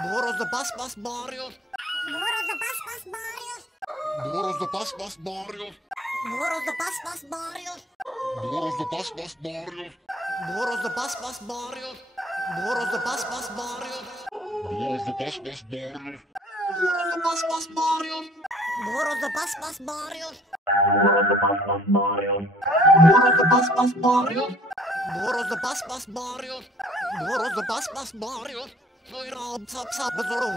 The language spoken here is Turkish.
Bu horoz da bas bas bağırıyor. Bu horoz da bas bas bağırıyor. Bu horoz da bas bas bağırıyor. Bu horoz da bas bas bağırıyor. Bu horoz da bas bas bağırıyor. Bu horoz da bas bas bağırıyor. Bu horoz da bas bas bağırıyor. Bu horoz da bas bas bağırıyor. Bu horoz da bas bas bağırıyor. Bu horoz da bas bas bağırıyor. Bu horoz da bas bas bağırıyor. Bu horoz da bas bas bağırıyor. Bu horoz da bas bas bağırıyor. Bu horoz da bas bas bağırıyor. Buyurun sap sap zorun.